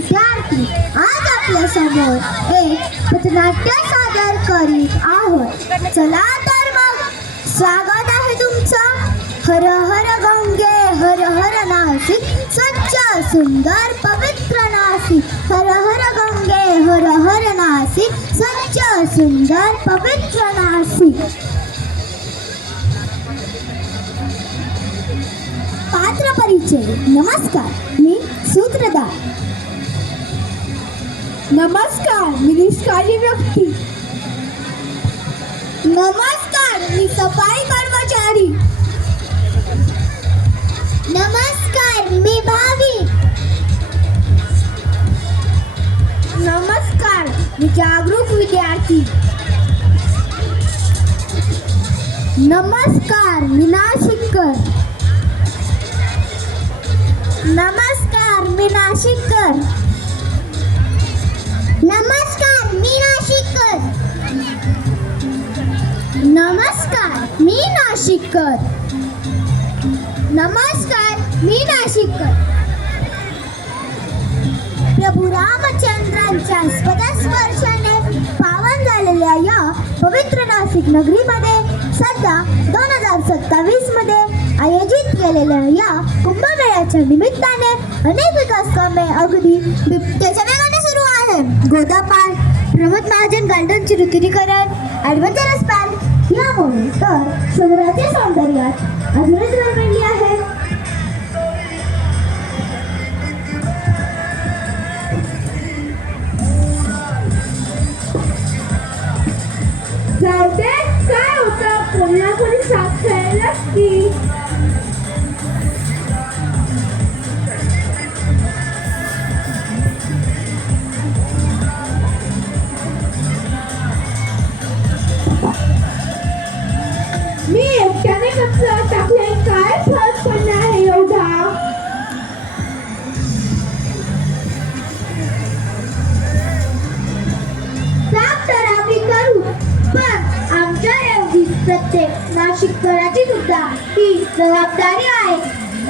विद्यार्थी आज आपल्या समोर एक पथनाट्य सादर करीत आहोत। चला तर मग स्वागत आहे तुमचं। हर हर गंगे हर हर नाशिक, स्वच्छ सुंदर पवित्र नाशिक। हर हर गंगे हर हर नाशिक, स्वच्छ सुंदर पवित्र नाशिक। पात्र परिचय। नमस्कार, मी सूत्रधार। नमस्कार, मी निष्काळजी व्यक्ती। नमस्कार, मी सफाई कर्मचारी। नमस्कार, मी भावी। नमस्कार, मी जागरूक विद्यार्थी। नमस्कार, मी नाशिककर। नमस्कार, मी नाशिककर। नमस्कार, मी नाशिककर। नमस्कार, मी नाशिककर। नमस्कार, मी नाशिककर। प्रभू रामचंद्रांच्या स्पर्शाने पावन झालेल्या या पवित्र नाशिक नगरीमध्ये सध्या 2027 मध्ये आयोजित केलेल्या या कुंभमेळ्याच्या निमित्ताने अनेक विकास कामे अगदी बिबट्याच्या वेगाने सुरू आहे। गोदा पार्क, प्रमोद महाजन गार्डनचे नूतनीकरण, ॲडव्हेंचरस पार्क यामुळे तर शहराच्या सौंदर्यात अजूनच भर पडली आहे। जाऊदे, काय होतं, कोणी ना कोणी साथ खेळायलाच की। मी एकट्याने कचरा टाकले, काय फरक पडणार आहे एवढा? साफ तर आम्ही करू, पण आमच्या एवढी प्रत्येक नाशिककराची सुद्धा ही जबाबदारी आहे,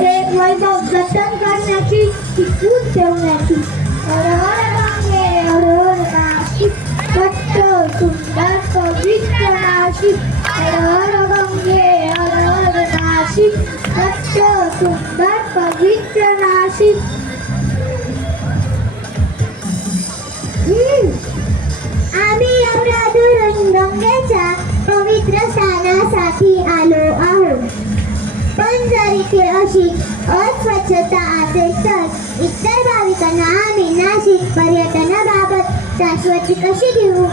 एक वैभव जतन करण्याची, टिकवून ठेवण्याची। हर हर गंगे हर हर नाशिक, स्वच्छ सुंदर पवित्र नाशिक। हर हर गंगे हर हर नाशिक, स्वच्छ सुंदर पवित्र नाशिक। आम्ही एवढ्या दुरून गंगेच्या पवित्र स्थानासाठी आलो आहोत, पण जर इथे अशी अस्वच्छता असेल तर इतर भाविकांना आम्ही नाशिक पर्यटनाबाबत शाश्वती कशी देऊ?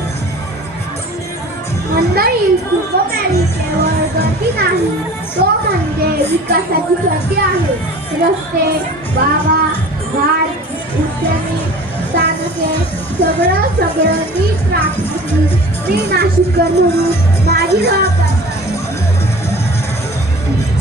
मंडळी, कुंभमेळी केवळ गर्दी नाही, तो म्हणजे विकासाची संधी आहे। रस्ते, बागा, घाट, उद्याने, स्थानके सगळं नीट राखण्याची मी नाशिककर म्हणून माझी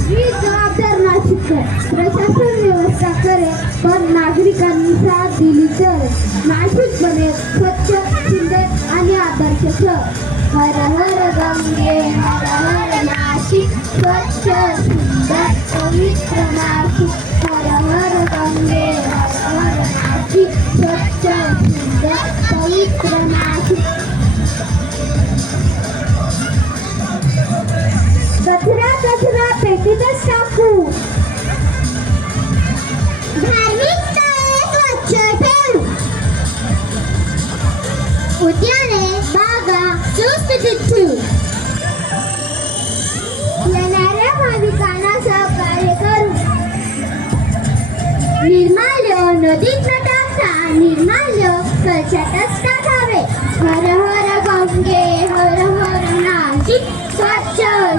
जबाबदार नाशिककर प्रशासन व्यवस्था करेल, पण नागरिकांनी साथ दिली तर नाशिक बनेल स्वच्छ, सुंदर आणि आदर्श शहर। हर हर गंगे हर हर नाशिक, स्वच्छ सुंदर पवित्र नाशिक। हर हर गंगे हर हर नाशिक, स्वच्छ सुंदर पवित्र नाशिक। कचरा पेटीतच टाकू, धार्मिक स्थळे स्वच्छ ठेवू, उद्याने बागा सुस्थितीत ठेवू, येणाऱ्या भाविकांना सहकार्य करू, निर्माल्य नदीत न टाकता निर्माल्य कचऱ्यातच टाकावे। हर हर गंगे हर हर नाशिक, स्वच्छ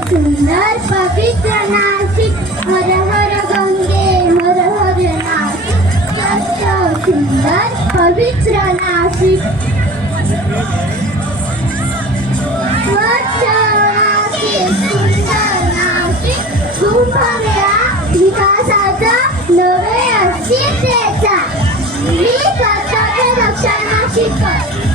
सुंदर पवित्र नाशिक। हर हर गंगे हर हर नाशिक, स्वच्छ सुंदर पवित्र नाशिक। स्वच्छ नाशिक, सुंदर नाशिक, कुंभमेळा विकासाचा नवे अस्तित्वाचा। मी कर्तव्य रक्षण नाशिककर।